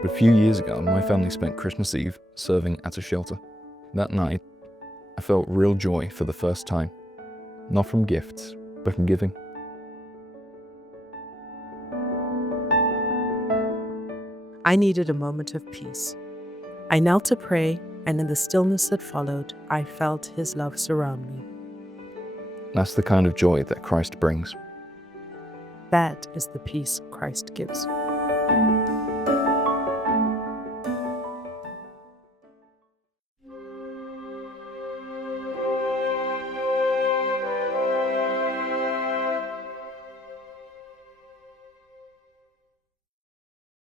A few years ago, my family spent Christmas Eve serving at a shelter. That night, I felt real joy for the first time, not from gifts, but from giving. I needed a moment of peace. I knelt to pray, and in the stillness that followed, I felt His love surround me. That's the kind of joy that Christ brings. That is the peace Christ gives.